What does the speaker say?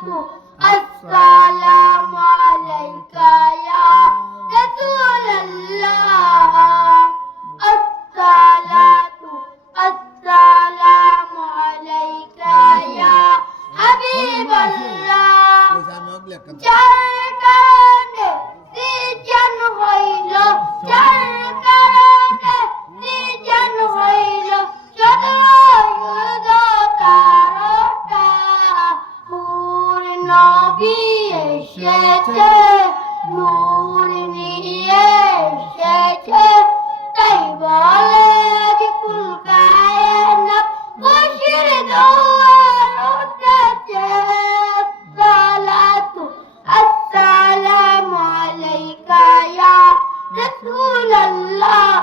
আসসালাতু আসসালামু আলাইকা ইয়া রাসূলুল্লাহ আসসালাতু আসসালামু আলাইকা ইয়া হাবিবাল্লাহ যার কারণে সৃজন হইল যার কারণে সৃজন হইল তারকা নূর নবী এসেছে নূর নিয়ে এসেছে তাই বলে যে কুল কায়নাত খুশির জোয়ার উঠেছে সালাতু আসসালামু আলাইকা ইয়া রাসূলুল্লাহ